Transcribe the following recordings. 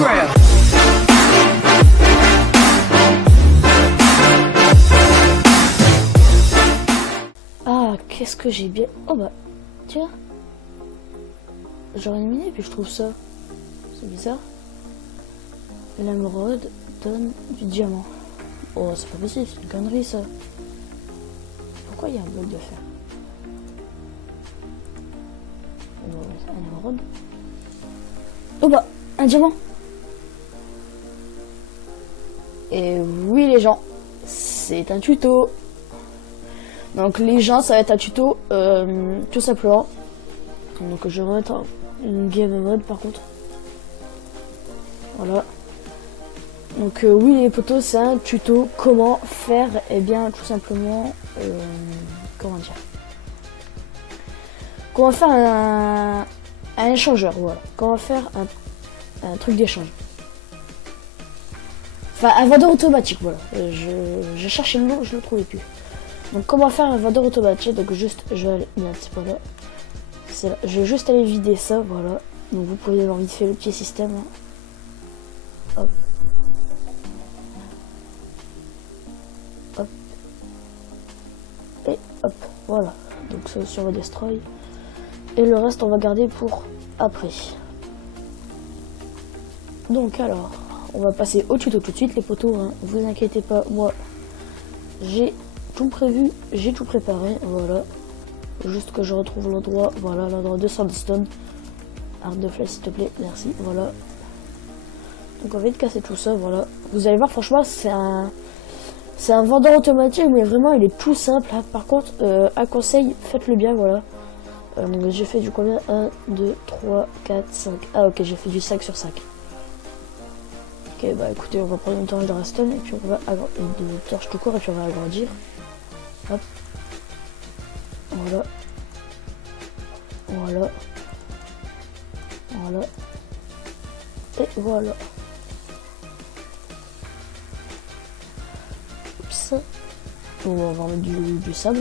ground. Ah, qu'est-ce que j'ai bien... Oh bah, tiens. J'aurais éliminé puis je trouve ça. C'est bizarre. L'émeraude donne du diamant. Oh, c'est pas possible, c'est une connerie ça. Pourquoi il y a un bloc de fer? Un émeraude. Oh bah, un diamant. Et oui les gens, c'est un tuto. Donc les gens, ça va être un tuto tout simplement. Donc je vais remettre une game mode par contre. Voilà. Donc oui les potos, c'est un tuto comment faire, et bien tout simplement comment dire, comment faire un échangeur, voilà, comment faire un truc d'échange, enfin un vendeur automatique, voilà, je cherchais le nom, je le trouvais plus. Donc comment faire un vendeur automatique, donc juste je vais aller, merde, c'est pas là, c'est là, je vais juste aller vider ça, voilà. Donc vous pouvez avoir vite fait le petit système hein. Hop. Hop. Et hop, voilà. Donc ça aussi on va destroy. Et le reste on va garder pour après. Donc alors, on va passer au tuto tout de suite les potos, hein. Vous inquiétez pas, moi j'ai tout prévu, j'ai tout préparé, voilà. Juste que je retrouve l'endroit, voilà, l'endroit de sandstone. Arc de flèche s'il te plaît, merci, voilà. Donc on va vite casser tout ça, voilà. Vous allez voir, franchement, c'est un vendeur automatique, mais vraiment, il est tout simple. Hein. Par contre, un conseil, faites-le bien, voilà. Donc j'ai fait du combien? 1, 2, 3, 4, 5. Ah ok, j'ai fait du 5 sur 5. Ok, bah écoutez, on va prendre une torche de redstone, et puis on va agrandir, de torche tout court, et puis on va agrandir. Hop. Voilà. Voilà. Voilà. Et voilà. Oups. Bon, on va remettre du sable.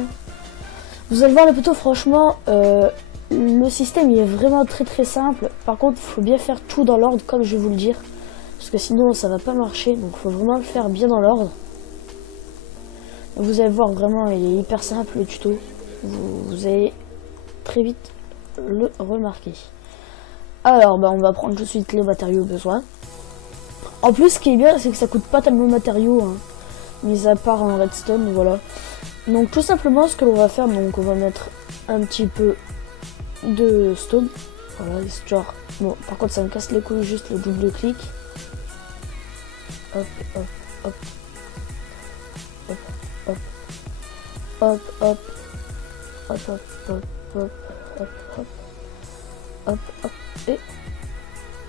Vous allez voir les potos, franchement, le système il est vraiment très simple. Par contre, il faut bien faire tout dans l'ordre, comme je vais vous le dire. Parce que sinon, ça va pas marcher. Donc, il faut vraiment le faire bien dans l'ordre. Vous allez voir, vraiment, il est hyper simple le tuto. Vous allez très vite le remarquer. Alors, bah, on va prendre tout de suite les matériaux besoin. En plus, ce qui est bien, c'est que ça coûte pas tellement de matériaux, hein, mis à part en redstone, voilà. Donc, tout simplement, ce que l'on va faire, donc, on va mettre un petit peu de stone, voilà, histoire. Bon, par contre, ça me casse les couilles, juste le double clic. Hop, hop, hop, hop, hop, hop, hop, hop, hop, hop, hop, hop, hop, hop, hop, et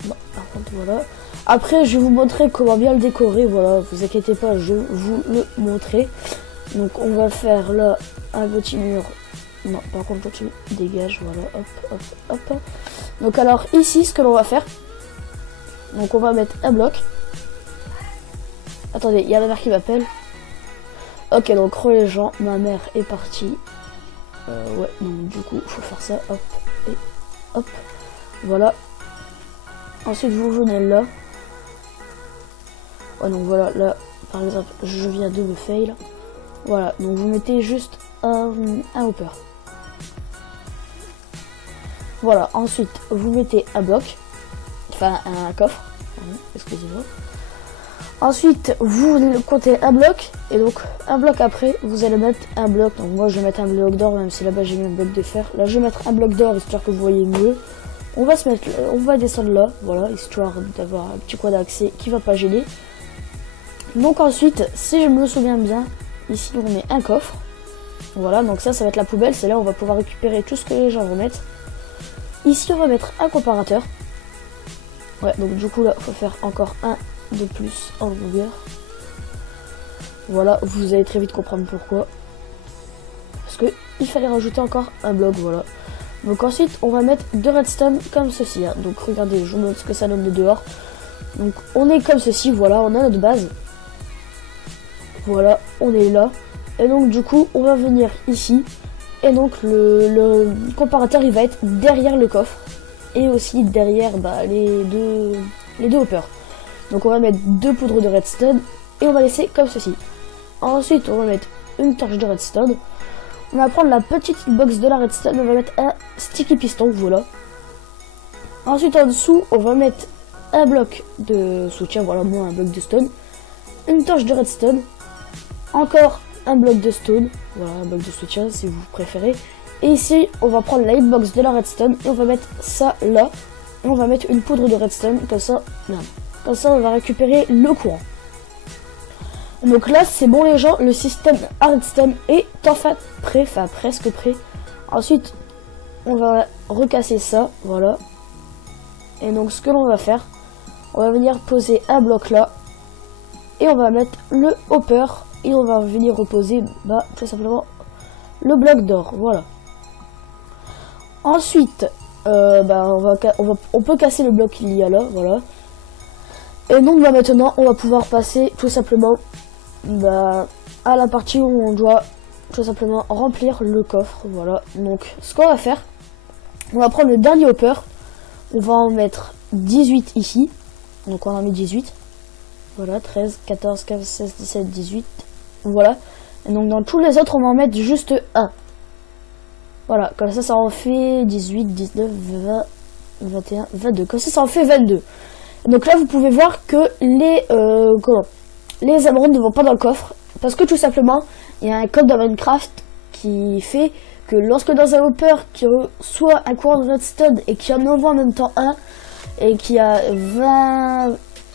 bon, par contre voilà. Après je vais vous montrer comment bien le décorer, voilà, vous inquiétez pas, je vous le montrer. Donc on va faire là un petit mur, non par contre toi tu dégages, voilà, hop, hop, hop. Donc alors ici ce que l'on va faire, donc on va mettre un bloc. Attendez, il y a ma mère qui m'appelle. Ok, donc les gens, ma mère est partie. Ouais, donc du coup, faut faire ça, hop, et hop, voilà. Ensuite, vous venez là. Ouais, donc voilà, là, par exemple, je viens de me fail. Voilà, donc vous mettez juste un hopper. Voilà, ensuite, vous mettez un bloc, enfin un coffre, excusez-moi. Ensuite, vous comptez un bloc, et donc un bloc après, vous allez mettre un bloc. Donc moi, je vais mettre un bloc d'or, même si là-bas j'ai mis un bloc de fer. Là, je vais mettre un bloc d'or, histoire que vous voyez mieux. On va se mettre, on va descendre là, voilà, histoire d'avoir un petit coin d'accès qui va pas gêner. Donc ensuite, si je me souviens bien, ici on met un coffre. Voilà, donc ça va être la poubelle, c'est là où on va pouvoir récupérer tout ce que les gens vont mettre. Ici, on va mettre un comparateur. Ouais, donc du coup là, il faut faire encore un de plus en longueur. Voilà, vous allez très vite comprendre pourquoi. Parce que il fallait rajouter encore un bloc, voilà. Donc ensuite, on va mettre deux redstone comme ceci. Hein. Donc regardez, je vous montre ce que ça donne de dehors. Donc on est comme ceci, voilà, on a notre base. Voilà, on est là. Et donc du coup, on va venir ici. Et donc le comparateur, il va être derrière le coffre. Et aussi derrière les deux hoppers. Donc on va mettre 2 poudres de redstone et on va laisser comme ceci. Ensuite on va mettre une torche de redstone. On va prendre la petite box de la redstone, on va mettre un sticky piston, voilà. Ensuite en dessous on va mettre un bloc de soutien, voilà, moi un bloc de stone. Une torche de redstone. Encore un bloc de stone, voilà, un bloc de soutien si vous préférez. Et ici on va prendre la hitbox de la redstone et on va mettre ça là. Et on va mettre une poudre de redstone, comme ça, merde. Comme ça on va récupérer le courant. Donc là c'est bon les gens, le système à redstone est en fait prêt, enfin presque prêt. Ensuite on va recasser ça, voilà. Et donc ce que l'on va faire, on va venir poser un bloc là. Et on va mettre le hopper. Et on va venir reposer tout simplement le bloc d'or, voilà. Ensuite on peut casser le bloc qu'il y a là, voilà. Et donc maintenant on va pouvoir passer tout simplement à la partie où on doit tout simplement remplir le coffre, voilà. Donc ce qu'on va faire, on va prendre le dernier hopper, on va en mettre 18 ici, donc on en met 18, voilà, 13, 14, 15, 16, 17, 18, voilà. Et donc dans tous les autres on va en mettre juste 1. Voilà, comme ça en fait 18, 19, 20, 21, 22, comme ça en fait 22. Donc là vous pouvez voir que les émeraudes ne vont pas dans le coffre, parce que tout simplement il y a un code dans Minecraft qui fait que lorsque dans un hopper qui reçoit un courant de redstone et qui en envoie en même temps un, et qui a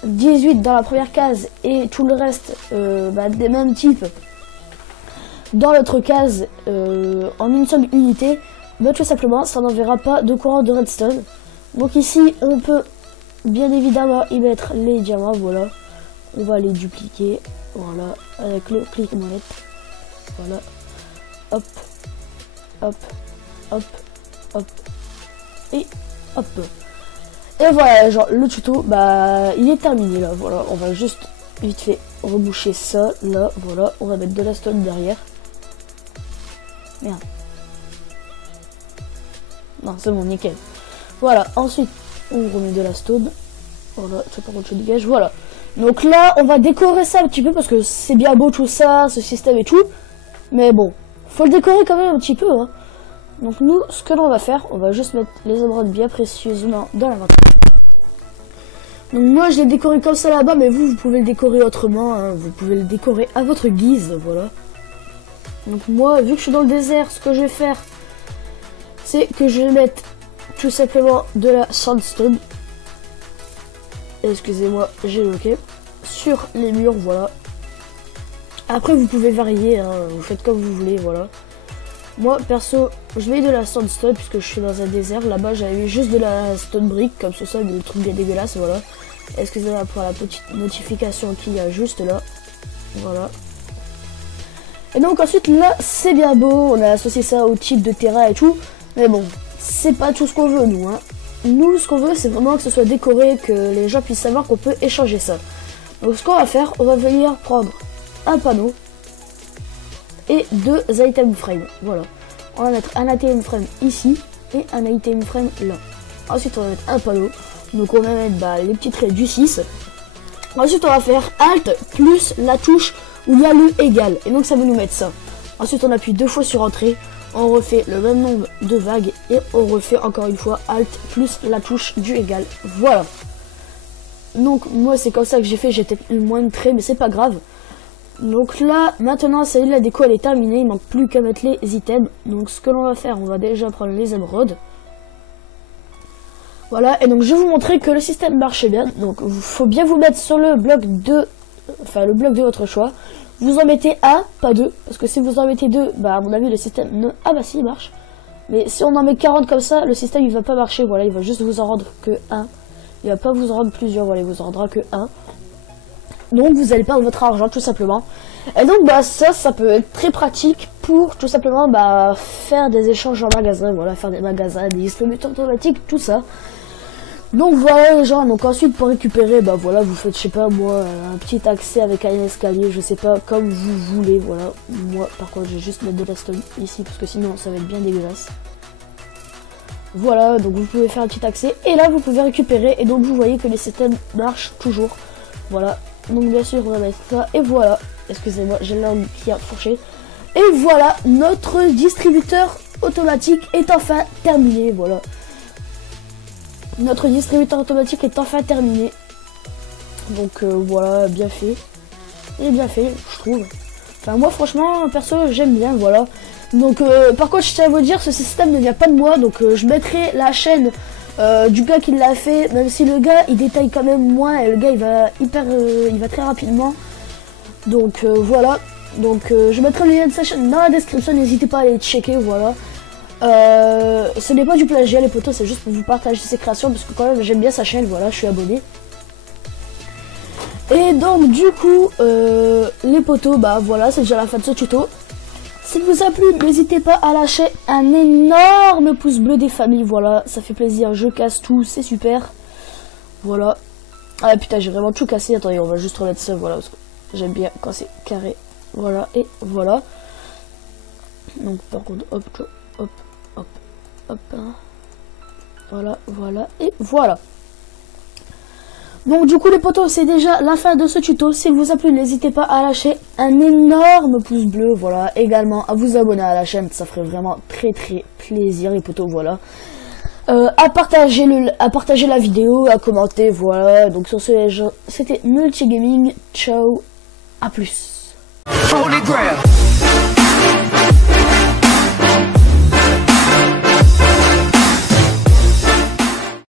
18 dans la première case et tout le reste des mêmes types dans l'autre case en une seule unité, tout simplement ça n'enverra pas de courant de redstone. Donc ici on peut bien évidemment y mettre les diamants, voilà. On va les dupliquer, voilà, avec le clic molette, voilà, hop, hop, hop, hop, et hop. Et voilà, genre le tuto, il est terminé là, voilà. On va juste vite fait reboucher ça, là, voilà. On va mettre de la stone derrière. Merde. Non, c'est bon, nickel. Voilà, ensuite, on remet de la stone. Voilà, ça par contre je dégage, voilà. Donc là, on va décorer ça un petit peu parce que c'est bien beau tout ça, ce système et tout. Mais bon, faut le décorer quand même un petit peu, hein. Donc nous, ce que l'on va faire, on va juste mettre les émeraudes bien précieusement dans l'inventaire. Donc moi, je l'ai décoré comme ça là-bas, mais vous pouvez le décorer autrement, hein. Vous pouvez le décorer à votre guise, voilà. Donc moi, vu que je suis dans le désert, ce que je vais faire, c'est que je vais mettre tout simplement de la sandstone. Excusez-moi, j'ai bloqué. Sur les murs, voilà. Après, vous pouvez varier, hein, vous faites comme vous voulez, voilà. Moi, perso, je mets de la sandstone puisque je suis dans un désert. Là-bas, j'avais mis juste de la stone brick, comme ça, des trucs bien dégueulasses, voilà. Excusez-moi pour la petite notification qu'il y a juste là. Voilà. Et donc ensuite, là, c'est bien beau. On a associé ça au type de terrain et tout. Mais bon, c'est pas tout ce qu'on veut, nous, hein. Nous, ce qu'on veut, c'est vraiment que ce soit décoré, que les gens puissent savoir qu'on peut échanger ça. Donc, ce qu'on va faire, on va venir prendre un panneau et 2 item frames. Voilà. On va mettre un item frame ici et un item frame là. Ensuite, on va mettre un panneau. Donc, on va mettre les petits traits du 6. Ensuite, on va faire Alt plus la touche où il y a le égal. Et donc, ça va nous mettre ça. Ensuite, on appuie 2 fois sur Entrée. On refait le même nombre de vagues et on refait encore une fois Alt plus la touche du égal. Voilà. Donc moi c'est comme ça que j'ai fait, j'ai peut-être eu moins de traits mais c'est pas grave. Donc là maintenant ça y est, la déco elle est terminée, il manque plus qu'à mettre les items. Donc ce que l'on va faire, on va déjà prendre les émeraudes. Voilà, et donc je vais vous montrer que le système marche bien. Donc il faut bien vous mettre sur le bloc de votre choix. Vous en mettez un, pas deux, parce que si vous en mettez deux, à mon avis le système ne... Ah bah si, il marche. Mais si on en met 40 comme ça, le système il va pas marcher, voilà, il va juste vous en rendre que un. Il va pas vous en rendre plusieurs, voilà, il vous en rendra que un. Donc vous allez perdre votre argent tout simplement. Et donc ça peut être très pratique pour tout simplement faire des échanges en magasin, voilà, faire des magasins, des distributeurs automatiques, tout ça. Donc voilà les gens, donc ensuite pour récupérer, voilà, vous faites, je sais pas moi, un petit accès avec un escalier, je sais pas, comme vous voulez, voilà. Moi par contre je vais juste mettre de la stone ici, parce que sinon ça va être bien dégueulasse. Voilà, donc vous pouvez faire un petit accès, et là vous pouvez récupérer, et donc vous voyez que les systèmes marchent toujours. Voilà, donc bien sûr on va mettre ça, et voilà, excusez-moi, j'ai la langue qui a fourché. Et voilà, notre distributeur automatique est enfin terminé, voilà. Notre distributeur automatique est enfin terminé. Donc voilà, bien fait. Il est bien fait, je trouve. Enfin moi franchement, perso, j'aime bien, voilà. Donc par contre, je tiens à vous dire, ce système ne vient pas de moi, donc je mettrai la chaîne du gars qui l'a fait, même si le gars il détaille quand même moins, et le gars il va très rapidement. Donc voilà. Donc je mettrai le lien de sa chaîne dans la description, n'hésitez pas à aller checker, voilà. Ce n'est pas du plagiat les potos, c'est juste pour vous partager ses créations, parce que quand même j'aime bien sa chaîne, voilà, je suis abonné. Et donc du coup, les potos, bah voilà, c'est déjà la fin de ce tuto. S'il vous a plu, n'hésitez pas à lâcher un énorme pouce bleu des familles, voilà, ça fait plaisir, je casse tout, c'est super. Voilà. Ah putain, j'ai vraiment tout cassé, attendez, on va juste remettre ça, voilà, parce que j'aime bien quand c'est carré. Voilà, et voilà. Donc par contre, hop, hop, hop, hop, hein. Voilà, voilà, et voilà. Donc du coup les potos, c'est déjà la fin de ce tuto. S'il vous a plu, n'hésitez pas à lâcher un énorme pouce bleu, voilà. Également à vous abonner à la chaîne, ça ferait vraiment très plaisir les potos, voilà. À partager la vidéo, à commenter, voilà. Donc sur ce, c'était Multigaming, ciao, à plus.